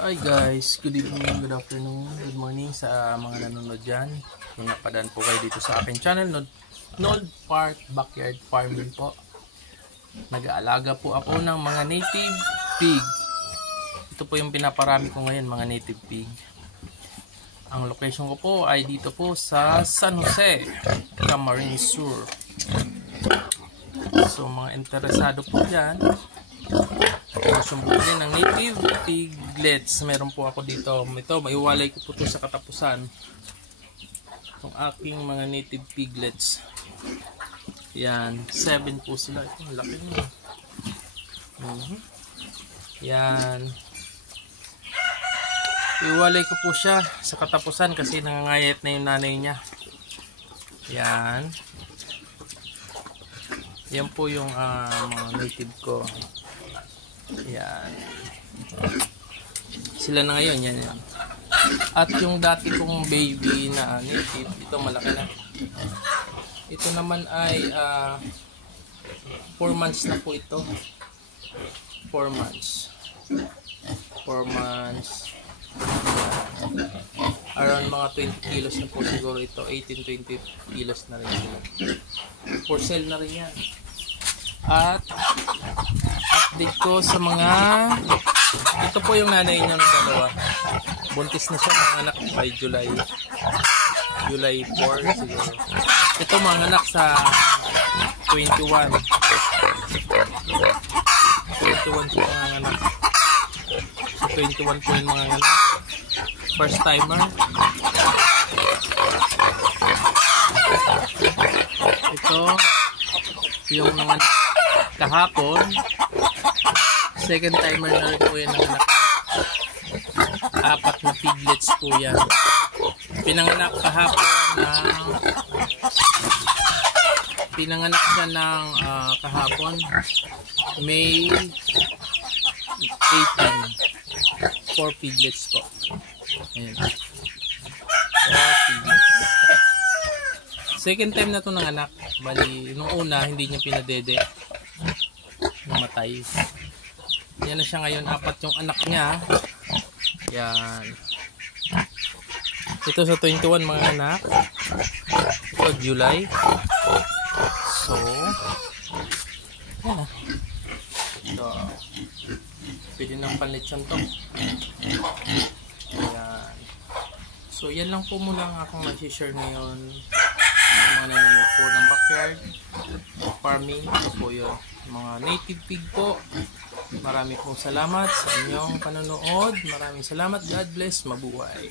Hi guys, good evening, good afternoon, good morning sa mga nanonood dyan. Kung napadaan po kayo dito sa aking channel, Nold Park Backyard Farming po. Nag-aalaga po ako ng mga native pig. Ito po yung pinaparami ko ngayon, mga native pig. Ang location ko po ay dito po sa San Jose, Camarines Sur. So mga interesado po dyan, sumbukin ng native piglets. Meron po ako dito. Ito, maiwalay ko po ito sa katapusan. Itong aking mga native piglets. Yan, 7 po sila. Ito, laki nyo. Yan. Iwalay ko po siya sa katapusan kasi nangangayat na yung nanay niya. Yan. Yan po yung mga native ko. Yan. Sila na ngayon, yan. At yung dati kong baby na native, ito malaki na. Ito naman ay 4 months na po ito. 4 months. 4 months. Around mga 20 kilos na po siguro ito. 18-20 kilos na rin sila. For sale na rin yan. At update ko sa mga, ito po yung nanay niya ng dalawa. Buntis na siya, mga anak by July 4 siguro. Ito mga anak sa 21 po mga anak. Sa 21 po yung mga anak. First timer. Ito yung mga kahapon. Second timer na rin po yan ng anak. 4 na piglets po yan. Pinanganak kahapon pinanganak siya ng kahapon May 18. 4 piglets po. Ayan. 4 piglets. Second time na to ng anak. Bali, nung una hindi niya pinadede. Namatay. Yan na siya ngayon. 4 yung anak niya. Yan. Ito sa 21 mga anak. Ito July. So, yan na. Ito. Pwede ng panlitsyon to. Ayan. So, yan lang po muna ang akong mag-share ngayon. Mga nanonood po ng backyard farming. Ito po yun. Mga native pig po. Maraming pong salamat sa inyong panonood. Maraming salamat. God bless. Mabuhay.